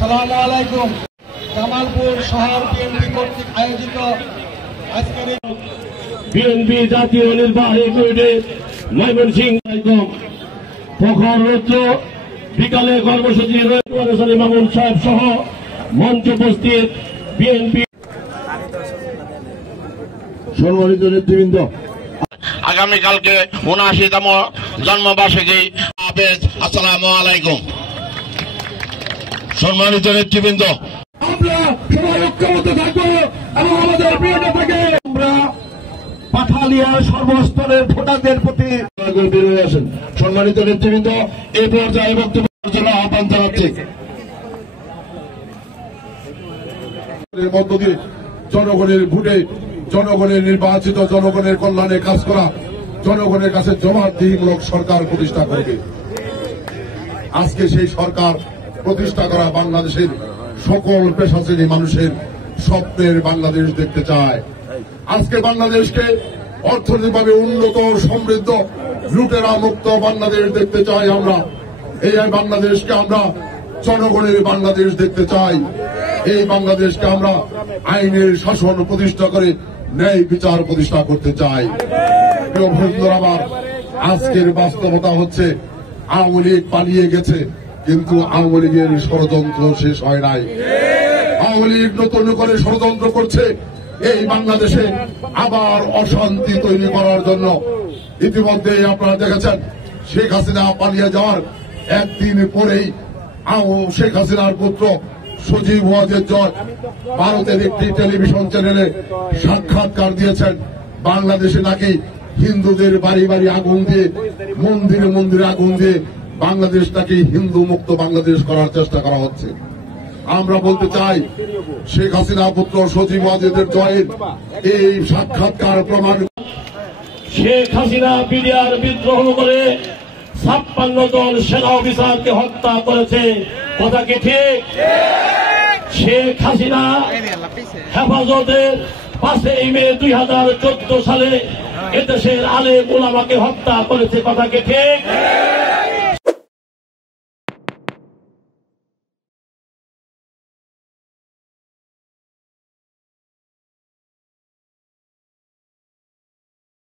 আসসালামু আলাইকুম। জামালপুর শহর বিএনপি কর্তৃক আয়োজিত আজকের বিএনপি জাতীয় নির্বাহী কমিটির ময়মনসিংহ প্রখর রৌদ্র বিকালে কর্মসূচি মামুন সাহেব সহ মঞ্চ উপস্থিত বিএনপি সম্মানিত নেতৃবৃন্দ, আগামীকালকে ৭৯তম জন্মবার্ষিকী। আসসালামু আলাইকুম। সম্মানিত নেতৃবৃন্দ, আমরা সবাই ঐক্যবদ্ধ থাকবো এবং আমাদের প্রিয় নেতাকে আমরা পাঠালিয়ার সর্বস্তরের ভোটারদের প্রতি বেরিয়ে আসেন। সম্মানিত নেতৃবৃন্দ, এই পর্যায়ে বক্তব্যের জন্য আহ্বান জানাচ্ছি। মধ্য দিয়ে জনগণের ভোটে জনগণের নির্বাচিত জনগণের কল্যাণে কাজ করা, জনগণের কাছে জবাবদিহিমূলক সরকার প্রতিষ্ঠা করবে। আজকে সেই সরকার প্রতিষ্ঠা করা বাংলাদেশের সকল পেশাজীবী মানুষের স্বপ্নের বাংলাদেশ দেখতে চায়। আজকে বাংলাদেশকে অর্থনৈতিকভাবে উন্নত, সমৃদ্ধ, লুটেরা মুক্ত বাংলাদেশ দেখতে চাই আমরা। এই বাংলাদেশকে আমরা জনগণের বাংলাদেশ দেখতে চাই। এই বাংলাদেশকে আমরা আইনের শাসন প্রতিষ্ঠা করে ন্যায় বিচার প্রতিষ্ঠা করতে চাই। প্রিয় বন্ধুরা আমার, আজকের বাস্তবতা হচ্ছে আওয়ামী লীগ পালিয়ে গেছে, কিন্তু আওয়ামী লীগের ষড়যন্ত্র শেষ হয় নাই। আওয়ামী লীগ নতুন করে ষড়যন্ত্র করছে এই বাংলাদেশে আবার অশান্তি তৈরি করার জন্য। ইতিমধ্যে আপনারা দেখেছেন শেখ হাসিনা পালিয়ে যাওয়ার একদিন পরেই শেখ হাসিনার পুত্র সজীব ওয়াজেদ জয় ভারতের একটি টেলিভিশন চ্যানেলে সাক্ষাৎকার দিয়েছেন। বাংলাদেশে নাকি হিন্দুদের বাড়ি বাড়ি আগুন দিয়ে, মন্দিরে মন্দিরে আগুন দিয়ে বাংলাদেশ নাকি হিন্দু মুক্ত বাংলাদেশ করার চেষ্টা করা হচ্ছে। আমরা বলতে চাই, শেখ হাসিনা পুত্র সজীব ওয়াজেদের জয়ের এই সাক্ষাৎকার প্রমাণ। শেখ হাসিনা বিডিআর বিদ্রোহ করে ৫৬ জন সেনা অফিসারকে হত্যা করেছে, কথা কি ঠিক? শেখ হাসিনা হেফাজতের ৫ই মে ২০১৪ সালে এদেশের আলেম উলামাকে হত্যা করেছে, কথা কি ঠিক?